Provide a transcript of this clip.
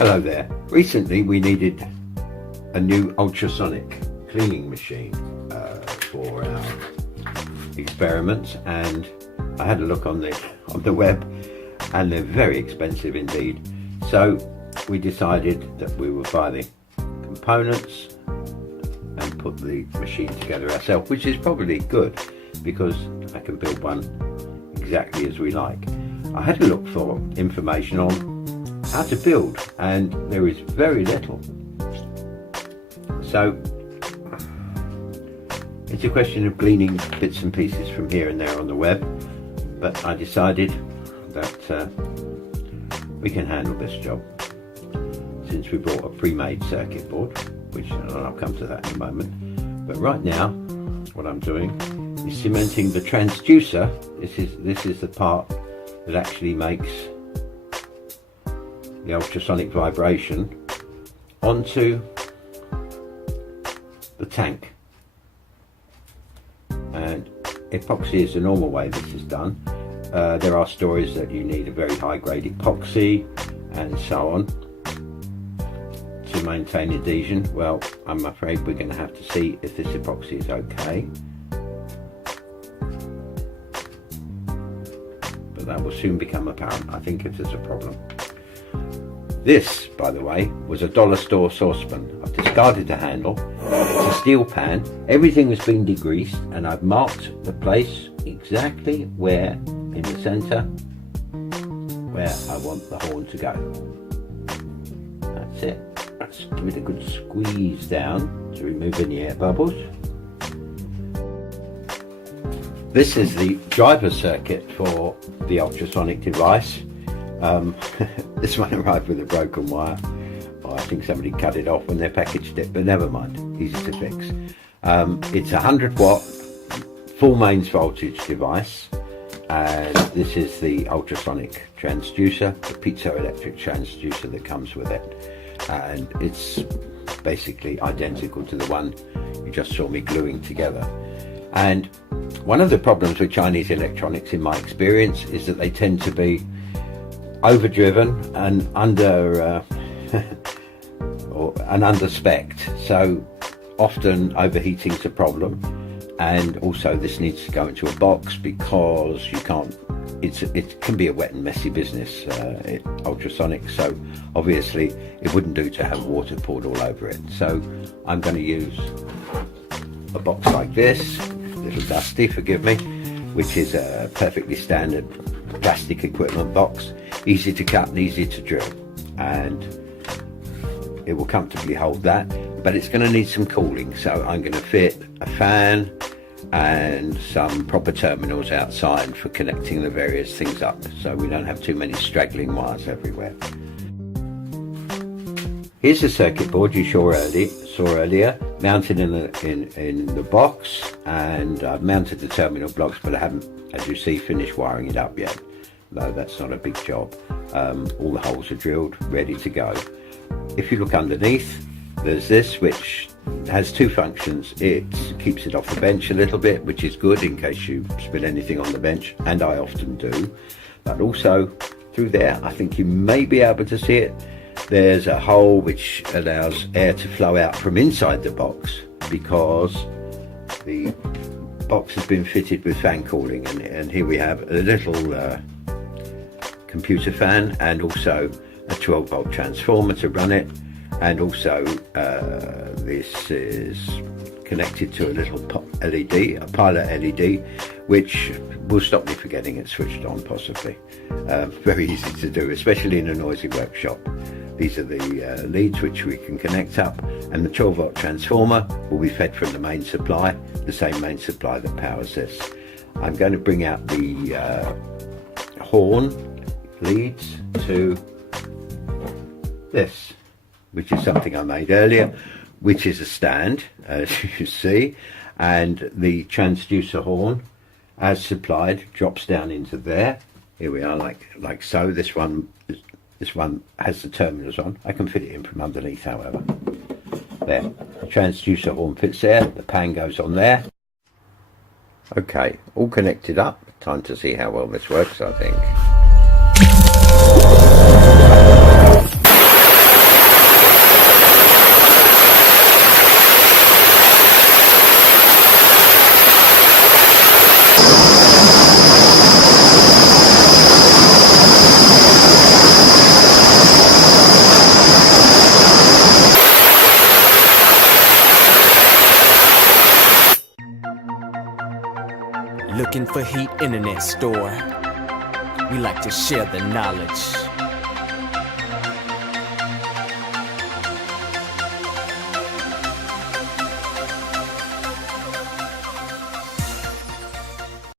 Hello there. Recently we needed a new ultrasonic cleaning machine for our experiments, and I had a look on the web, and they're very expensive indeed. So we decided that we would buy the components and put the machine together ourselves, which is probably good because I can build one exactly as we like. I had to look for information on how to build, and there is very little. So it's a question of gleaning bits and pieces from here and there on the web, but I decided that we can handle this job since we bought a pre-made circuit board, which I'll come to that in a moment. But right now what I'm doing is cementing the transducer. This is the part that actually makes the ultrasonic vibration onto the tank, and epoxy is the normal way this is done. There are stories that you need a very high grade epoxy and so on to maintain adhesion. Well, I'm afraid we're going to have to see if this epoxy is okay, but that will soon become apparent, I think, if there's a problem. This, by the way, was a dollar store saucepan. I've discarded the handle. It's a steel pan. Everything has been degreased, and I've marked the place exactly where, in the centre, where I want the horn to go. That's it. Let's give it a good squeeze down to remove any air bubbles. This is the driver circuit for the ultrasonic device. This one arrived with a broken wire. Oh, I think somebody cut it off when they packaged it, but never mind, easy to fix. It's a 100 watt full mains voltage device, and this is the ultrasonic transducer, the piezoelectric transducer that comes with it, and it's basically identical to the one you just saw me gluing together. And one of the problems with Chinese electronics, in my experience, is that they tend to be overdriven and under spec'd. So often overheating is a problem, and also this needs to go into a box because you can't. It can be a wet and messy business, ultrasonic. So obviously it wouldn't do to have water poured all over it. So I'm going to use a box like this, a little dusty, forgive me, which is a perfectly standard plastic equipment box, easy to cut and easy to drill, and it will comfortably hold that, but it's going to need some cooling. So I'm going to fit a fan and some proper terminals outside for connecting the various things up, so we don't have too many straggling wires everywhere. Here's the circuit board you saw earlier, mounted in the box, and I've mounted the terminal blocks, but I haven't, as you see, finished wiring it up yet. No, that's not a big job. All the holes are drilled, ready to go. If you look underneath, there's this, which has two functions. It keeps it off the bench a little bit, which is good in case you spill anything on the bench, and I often do. But also through there, I think you may be able to see it, there's a hole which allows air to flow out from inside the box, because the box has been fitted with fan cooling, and here we have a little computer fan, and also a 12 volt transformer to run it, and also this is connected to a little LED, a pilot LED, which will stop me forgetting it's switched on, possibly. Very easy to do, especially in a noisy workshop. These are the leads which we can connect up, and the 12 volt transformer will be fed from the main supply, the same main supply that powers this. I'm going to bring out the horn leads to this, which is something I made earlier, which is a stand, as you see, and the transducer horn, as supplied, drops down into there. Here we are, like so. This one has the terminals on. I can fit it in from underneath, however. There, the transducer horn fits there, the pan goes on there. Okay, all connected up. Time to see how well this works, I think. looking for heat internet store. We like to share the knowledge.